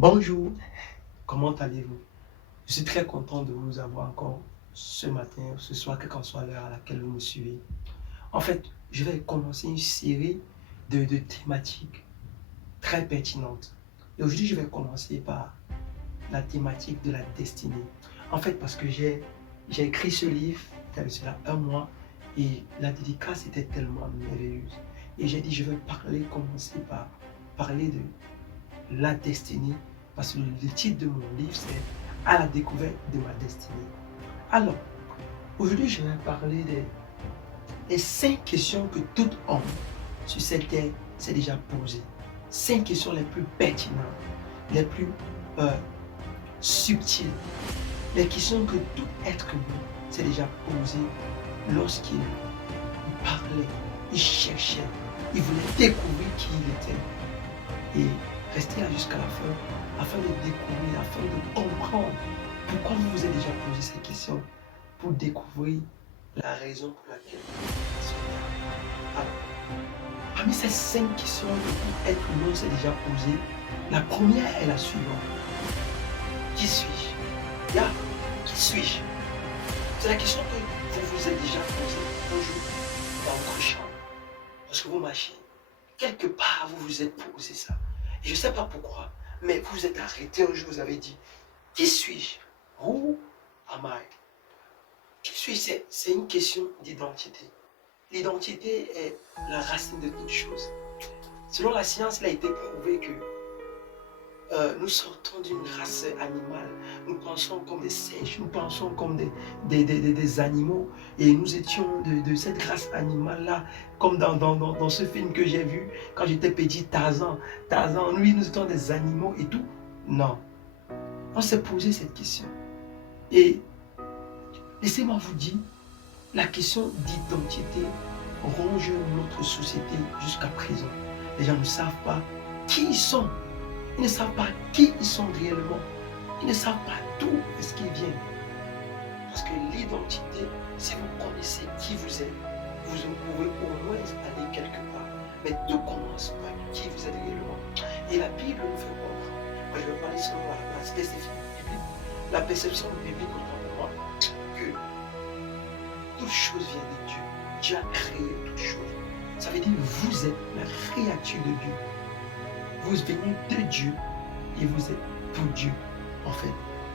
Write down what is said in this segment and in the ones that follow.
Bonjour, comment allez-vous? Je suis très content de vous avoir encore ce matin, ce soir, quelle qu'en soit l'heure à laquelle vous me suivez. En fait, je vais commencer une série de thématiques très pertinentes. Et aujourd'hui, je vais commencer par la thématique de la destinée. En fait, parce que j'ai écrit ce livre il y a de cela un mois et la dédicace était tellement merveilleuse. Et j'ai dit, je vais commencer par parler de la destinée, parce que le titre de mon livre, c'est À la découverte de ma destinée. Alors, aujourd'hui, je vais parler des 5 questions que tout homme sur cette terre s'est déjà posé. 5 questions les plus pertinentes, les plus euh, subtiles, les questions que tout être humain s'est déjà posé lorsqu'il parlait, il cherchait, il voulait découvrir qui il était. Et restez là jusqu'à la fin afin de découvrir, afin de comprendre pourquoi vous vous êtes déjà posé ces questions, pour découvrir la raison pour laquelle vous êtes sur Terre. Alors, parmi ces 5 questions que tout être humain s'est déjà posé, la première est la suivante. Qui suis-je? Yeah. Qui suis-je? C'est la question que vous vous êtes déjà posée un jour dans votre chambre, lorsque vous marchez. Quelque part, vous vous êtes posé ça. Et je ne sais pas pourquoi, mais vous vous êtes arrêté un jour, vous avez dit, qui suis-je? Who am I? Qui suis-je? C'est une question d'identité. L'identité est la racine de toute chose. Selon la science, il a été prouvé que nous sortons d'une race animale. Nous pensons comme des singes, nous pensons comme des animaux. Et nous étions de cette race animale-là, comme dans ce film que j'ai vu quand j'étais petit, Tarzan. Tarzan, lui, nous étions des animaux et tout. Non. On s'est posé cette question. Et laissez-moi vous dire, la question d'identité ronge notre société jusqu'à présent. Les gens ne savent pas qui ils sont. Ils ne savent pas qui ils sont réellement. Ils ne savent pas d'où est-ce qu'ils viennent. Parce que l'identité, si vous connaissez qui vous êtes, vous pouvez au moins aller quelque part. Mais tout commence par qui vous êtes réellement. Et la Bible nous fait comprendre. Moi, je vais parler seulement à la spécifique biblique. La perception biblique autant de moi que toute chose vient de Dieu. Dieu a créé toute chose. Ça veut dire que vous êtes la créature de Dieu. Vous venez de Dieu et vous êtes pour Dieu. En fait,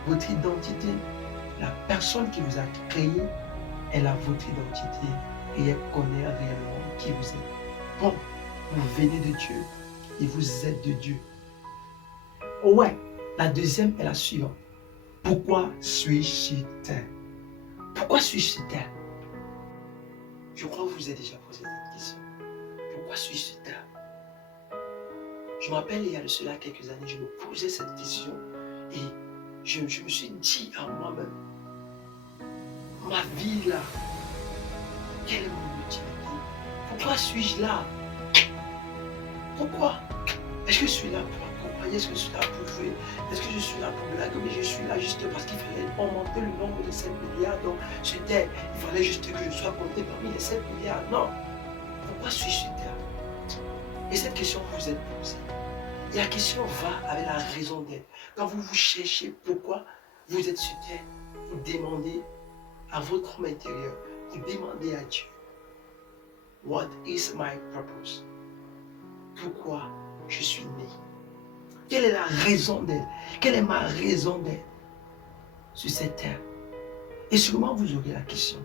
votre identité, la personne qui vous a créé, elle a votre identité et elle connaît réellement qui vous êtes. Bon, vous venez de Dieu et vous êtes de Dieu. Ouais, la deuxième est la suivante. Pourquoi suis-je sur terre? Pourquoi suis-je sur terre? Je crois que vous vous êtes déjà posé cette question. Pourquoi suis-je sur terre? Je me rappelle, il y a de cela quelques années, je me posais cette question et je me suis dit à moi-même, ma vie là, quelle est mon utilité? Pourquoi suis-je là? Pourquoi? Est-ce que je suis là pour accompagner? Est-ce que je suis là pour jouer? Est-ce que je suis là pour blaguer? Mais je suis là juste parce qu'il fallait augmenter le nombre de 7 milliards. Donc, sur Terre, il fallait juste que je sois compté parmi les 7 milliards. Non. Pourquoi suis-je sur Terre? Et cette question vous vous êtes posée. Et la question va avec la raison d'être. Quand vous vous cherchez pourquoi vous êtes sur terre, vous demandez à votre homme intérieur, vous demandez à Dieu, what is my purpose? Pourquoi je suis né? Quelle est la raison d'être? Quelle est ma raison d'être sur cette terre? Et sûrement vous aurez la question.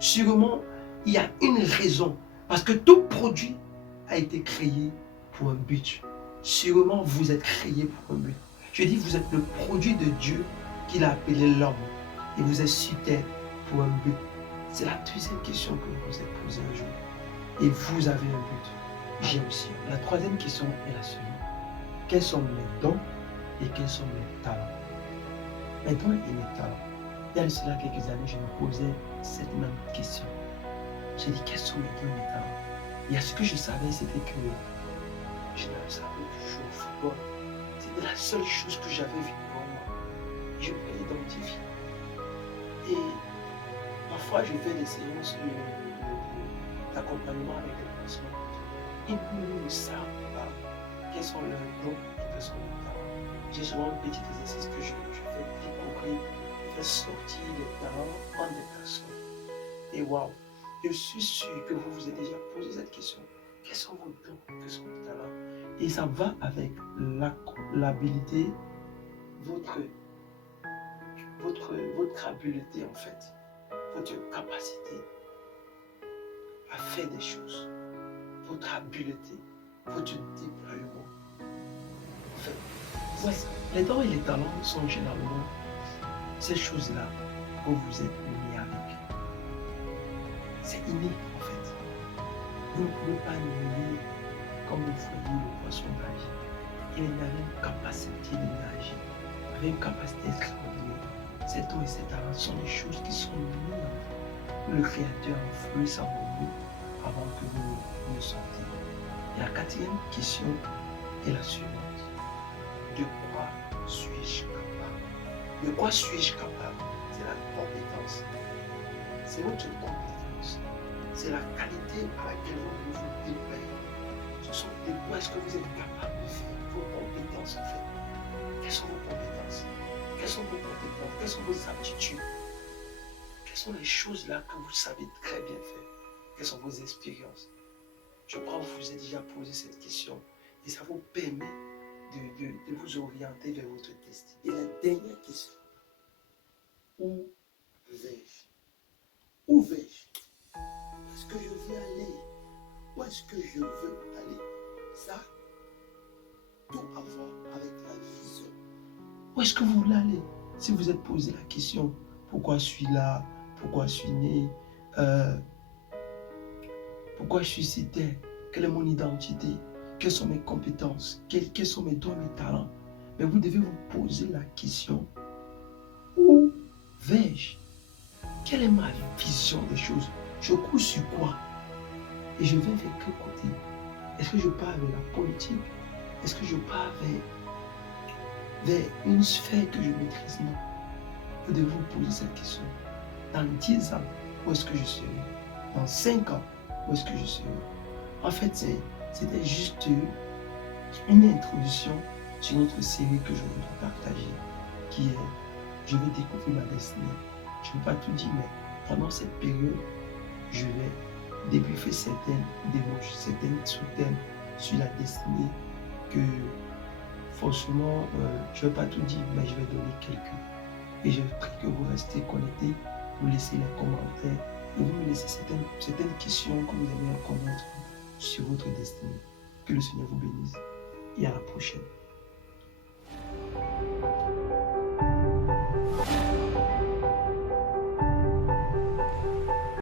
Sûrement, il y a une raison. Parce que tout produit a été créé pour un but. Sûrement, vous êtes créé pour un but. Je dis, vous êtes le produit de Dieu qu'il a appelé l'homme. Et vous êtes sur terre pour un but. C'est la deuxième question que vous vous êtes posée un jour. Et vous avez un but. J'ai aussi. La troisième question est la suivante. Quels sont mes dons et quels sont mes talents? Mes dons et mes talents. Il y a de cela quelques années, je me posais cette même question. J'ai dit, quels sont mes dons et mes talents? Et ce que je savais, c'était que je ne savais plus jouer au football. C'était la seule chose que j'avais vue devant moi. Je me l'identifie. Et parfois, je fais des séances d'accompagnement avec des personnes. Et nous ne savent pas quels sont leurs dons et quels sont leurs talents. dis souvent un petit exercice que je fais découvrir, je fais sortir les talents en des personnes. Et waouh, je suis sûr que vous vous êtes déjà posé cette question. Quels sont vos dons? Quels sont vos talents? Et ça va avec l'habilité, votre, votre habileté en fait, votre capacité à faire des choses, votre habileté, votre déploiement. En fait, ouais, les dons et les talents sont généralement ces choses-là que vous êtes nés avec. C'est inné en fait. Vous ne pouvez pas nier comme vous voyez le poisson d'agir. Il avait une capacité d'énergie, avait une capacité extraordinaire. Ces dons et ces talents sont des choses qui sont nées en vous. Le Créateur a influé ça en vous avant que vous ne sortiez. Et la quatrième question est la suivante. De quoi suis-je capable? De quoi suis-je capable? C'est la compétence. C'est votre compétence. C'est la qualité à laquelle vous vous déployez. Ce sont de quoi est-ce que vous êtes capable de faire? Vos compétences en fait. Quelles sont vos compétences? Quelles sont vos compétences? Quelles sont vos aptitudes? Quelles sont les choses là que vous savez très bien faire? Quelles sont vos expériences? Je crois que vous vous êtes déjà posé cette question et ça vous permet de vous orienter vers votre destin. Et la dernière question, où vais-je? Où vais-je? Où est-ce que je vais aller? Où est-ce que je veux aller? Ça, tout à voir avec la vision. Où est-ce que vous voulez aller? Si vous êtes posé la question, pourquoi je suis là? Pourquoi je suis né? Pourquoi je suis sur terre? Quelle est mon identité? Quelles sont mes compétences? Quels sont mes dons, mes talents? Mais vous devez vous poser la question, où vais-je? Quelle est ma vision des choses? Je cours sur quoi? Et je vais vers quel côté? Est-ce que je pars vers la politique? Est-ce que je pars vers une sphère que je maîtrise? Non. Vous devez vous poser cette question. Dans 10 ans, où est-ce que je serai? Dans 5 ans, où est-ce que je serai? En fait, c'était juste une introduction sur notre série que je voudrais partager, qui est Je vais découvrir ma destinée. Je ne vais pas tout dire, mais pendant cette période, je vais débriefer certaines démarches, certaines sous-thèmes sur la destinée que forcément, je ne vais pas tout dire, mais je vais donner quelques. Et je prie que vous restez connectés, vous laissez les commentaires et vous me laissez certaines questions que vous aimeriez connaître sur votre destinée. Que le Seigneur vous bénisse et à la prochaine.